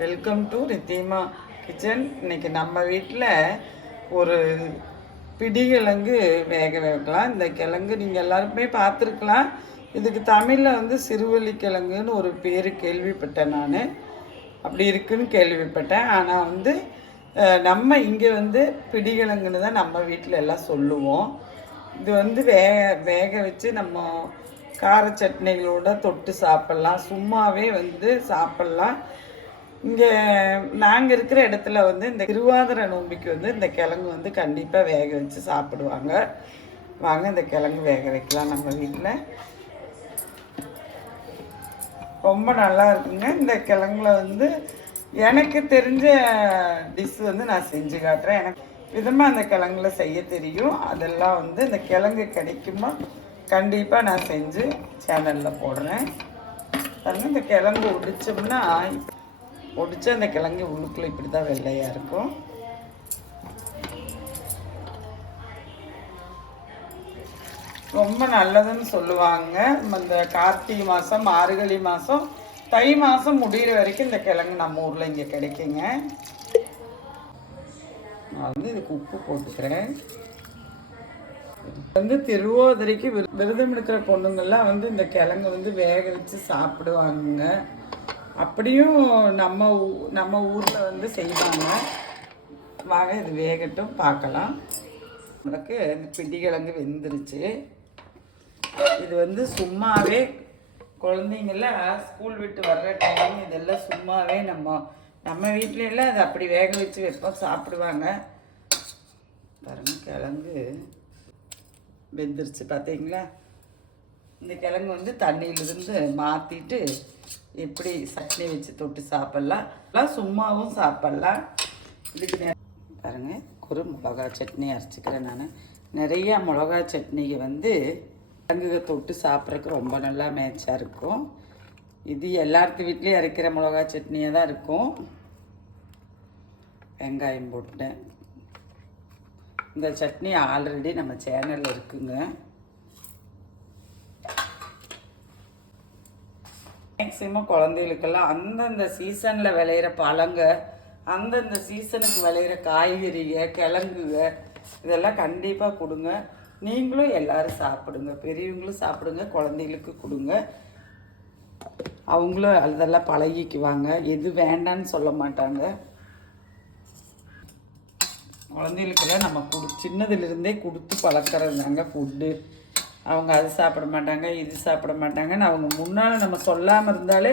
Welcome to Ridhima kitchen. இன்னைக்கு நம்ம வீட்டில் ஒரு பிடிக்கிழங்கு வேக வைக்கலாம். இந்த கிழங்கு நீங்கள் எல்லாருமே பார்த்துருக்கலாம். இதுக்கு தமிழில் வந்து சிறுவள்ளி கிழங்குன்னு ஒரு பேர் கேள்விப்பட்டேன். நான் அப்படி இருக்குன்னு கேள்விப்பட்டேன். ஆனால் வந்து நம்ம இங்கே வந்து பிடிக்கிழங்குன்னு தான் நம்ம வீட்டில் எல்லாம் சொல்லுவோம். இது வந்து வேக வச்சு நம்ம கார சட்னிகளோட தொட்டு சாப்பிட்லாம், சும்மாவே வந்து சாப்பிட்லாம். இங்கே நாங்கள் இருக்கிற இடத்துல வந்து இந்த திருவாதிரை நோம்பிக்கு வந்து இந்த கிழங்கு வந்து கண்டிப்பாக வேக வச்சு சாப்பிடுவாங்க. வாங்க இந்த கிழங்கு வேக வைக்கலாம் நம்ம வீட்டில். ரொம்ப நல்லா இருக்குங்க. இந்த கிழங்குல வந்து எனக்கு தெரிஞ்ச டிஷ் வந்து நான் செஞ்சு காட்டுறேன். எனக்கு விதமாக அந்த கிழங்குல செய்ய தெரியும். அதெல்லாம் வந்து இந்த கிழங்கு கிடைக்குமா கண்டிப்பாக நான் செஞ்சு சேனலில் போடுறேன். பாருங்கள், இந்த கிழங்கு ஒடிச்சோம்னா ஒடிச்சு அந்த கிழங்கு உள்ளுக்குள்ள இப்படி தான் வெள்ளையாக இருக்கும். ரொம்ப நல்லதுன்னு சொல்லுவாங்க. இந்த கார்த்திகை மாதம், மார்கழி மாதம், தை மாதம் முடிகிற வரைக்கும் இந்த கிழங்கு நம்ம ஊரில் இங்கே கிடைக்குங்க. நான் வந்து இதுக்கு உப்பு போட்டுக்கிறேன். வந்து திருவோதரைக்கு விரதம் எடுக்கிற பொண்ணுங்கள்லாம் வந்து இந்த கிழங்கு வந்து வேக வச்சு சாப்பிடுவாங்க. அப்படியும் நம்ம ஊரில் வந்து செய்வாங்க. வாங்க இது வேகட்டும் பார்க்கலாம். நமக்கு இந்த பிடிக்கிழங்கு வெந்துருச்சு. இது வந்து சும்மாவே குழந்தைங்கள்லாம் ஸ்கூல் விட்டு வர்ற டைம் இதெல்லாம் சும்மாவே நம்ம வீட்டிலலாம் அது அப்படி வேக வச்சு வைப்போம், சாப்பிடுவாங்க. பாருங்கள், கிழங்கு வெந்துருச்சு பார்த்தீங்களா. இந்த கிழங்கு வந்து தண்ணியிலிருந்து மாற்றிட்டு எப்படி சட்னி வச்சு தொட்டு சாப்பிட்லாம், சும்மாவும் சாப்பிட்லாம். இதுக்கு பாருங்கள், ஒரு மிளகா சட்னி அரைச்சிக்கிறேன் நான். நிறையா மிளகா சட்னிக்கு வந்து கிழங்கு தொட்டு சாப்பிட்றதுக்கு ரொம்ப நல்லா மேட்சாக இருக்கும். இது எல்லாத்து வீட்லேயும் அரைக்கிற மிளகா சட்னியாக தான் இருக்கும். வெங்காயம் போட்டேன். இந்த சட்னி ஆல்ரெடி நம்ம சேனலில் இருக்குங்க. மேக்ஸிமம் குழந்தைகளுக்கெல்லாம் அந்தந்த சீசனில் விளையிற பழங்க, அந்தந்த சீசனுக்கு விளையிற காய்கறிங்க, கிழங்குங்க இதெல்லாம் கண்டிப்பாக கொடுங்க. நீங்களும் எல்லோரும் சாப்பிடுங்க, பெரியவங்களும் சாப்பிடுங்க, குழந்தைகளுக்கு கொடுங்க. அவங்களும் அதெல்லாம் பழகிக்குவாங்க, எது வேண்டான்னு சொல்ல மாட்டாங்க. குழந்தைகளுக்கெல்லாம் நம்ம சின்னதுலேருந்தே கொடுத்து பழக்கிறதாங்க ஃபுட்டு. அவங்க அது சாப்பிட மாட்டாங்க, இது சாப்பிட மாட்டாங்கன்னு அவங்க முன்னால் நம்ம சொல்லாமல் இருந்தாலே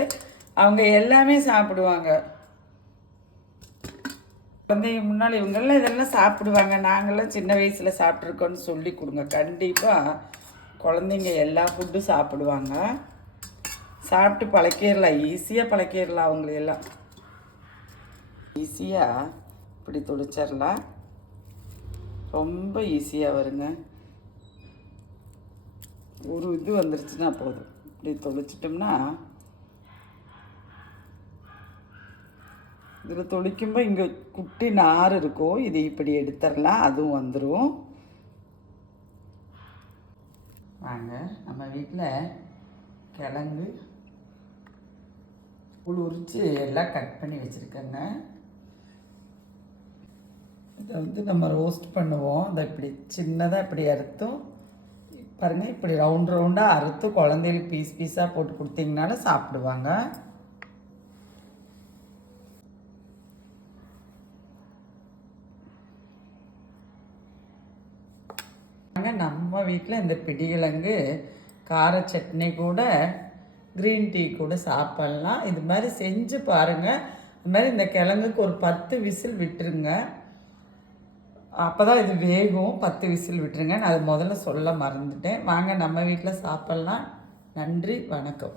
அவங்க எல்லாமே சாப்பிடுவாங்க. குழந்தைங்க முன்னால் இவங்கெல்லாம் இதெல்லாம் சாப்பிடுவாங்க, நாங்கள்லாம் சின்ன வயசில் சாப்பிட்ருக்கோன்னு சொல்லி கொடுங்க. கண்டிப்பாக குழந்தைங்க எல்லா ஃபுட்டும் சாப்பிடுவாங்க. சாப்பிட்டு பழக்கிடலாம், ஈஸியாக பழக்கிடலாம். அவங்களையெல்லாம் ஈஸியாக இப்படி துடிச்சிடலாம். ரொம்ப ஈஸியாக வருங்க. ஒரு இது வந்துருச்சுன்னா போதும், இப்படி தொளிச்சிட்டோம்னா இதில் தொளிக்கும்போது இங்கே குட்டி நார் இருக்கும், இது இப்படி எடுத்துடலாம், அதுவும் வந்துடும். வாங்க, நம்ம வீட்டில் கிழங்கு உரித்து எல்லாம் கட் பண்ணி வச்சுருக்கேங்க. இதை வந்து நம்ம ரோஸ்ட் பண்ணுவோம். அதை இப்படி சின்னதாக இப்படி அறுத்தும் பாருங்கள், இப்படி ரவுண்டாக அறுத்து குழந்தைகளுக்கு பீஸ் பீஸாக போட்டு கொடுத்தீங்கனாலும் சாப்பிடுவாங்க. நம்ம வீட்டில் இந்த பிடிக்கிழங்கு கார சட்னி கூட க்ரீன் டீ கூட சாப்பிட்லாம். இது மாதிரி செஞ்சு பாருங்கள். இது மாதிரி இந்த கிழங்குக்கு ஒரு 10 விசில் விட்டுருங்க, அப்போ தான் இது வேகும். 10 விசில் விட்டுருங்க. நான் அது முதல்ல சொல்ல மறந்துட்டேன். வாங்க நம்ம வீட்டில் சாப்பிட்லாம். நன்றி, வணக்கம்.